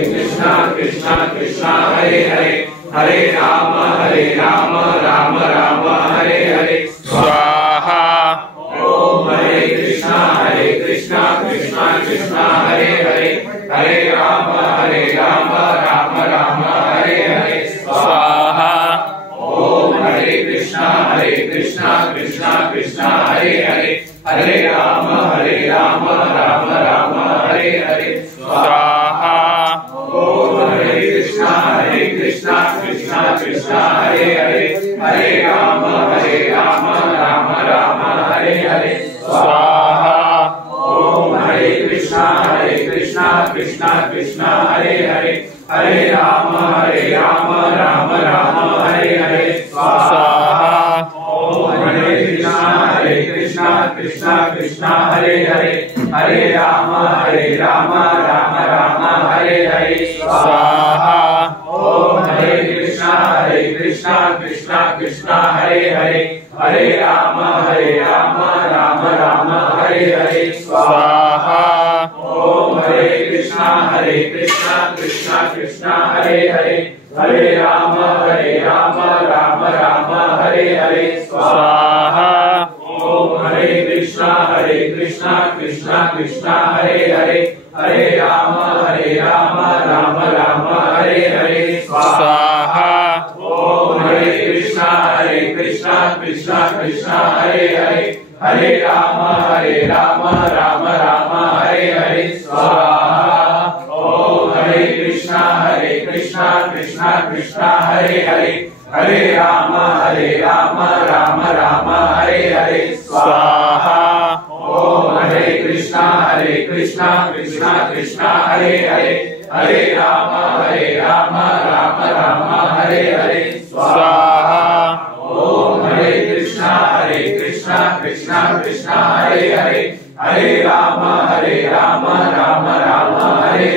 कृष्णा कृष्णा कृष्णा हरे हरे हरे राम राम राम हरे हरे स्वाहा। ओम हरे कृष्णा कृष्णा कृष्णा हरे हरे हरे राम राम राम हरे हरे स्वाहा। ओम हरे कृष्णा कृष्णा कृष्णा हरे हरे हरे राम राम राम हरे हरे स्वाहा। ओम हरे कृष्णा कृष्णा कृष्णा हरे हरे हरे राम राम राम हरे हरे स्वाहा। ओम हरे कृष्णा कृष्णा कृष्णा हरे हरे हरे राम राम राम हरे हरे स्वाहा। ओम हरे कृष्णा कृष्णा कृष्णा हरे हरे हरे राम राम राम हरे हरे स्वाहा। ओम हरे कृष्णा कृष्णा कृष्णा हरे हरे हरे राम राम राम हरे हरे स्वाहा। ओम हरे कृष्णा कृष्णा कृष्णा हरे हरे हरे राम राम राम हरे हरे स्वाहा। ओम हरे कृष्णा कृष्णा कृष्णा हरे हरे हरे राम राम राम हरे हरे स्वाहा। ओम हरे कृष्णा कृष्णा कृष्णा हरे हरे हरे राम राम राम हरे हरे स्वाहा। ओम हरे कृष्णा कृष्णा कृष्णा हरे हरे हरे राम राम राम हरे हरे स्वाहा। ओम हरे कृष्णा कृष्णा कृष्णा हरे हरे हरे राम राम राम हरे हरे स्वाहा। ओम हरे कृष्णा कृष्णा कृष्णा हरे हरे हरे राम राम राम हरे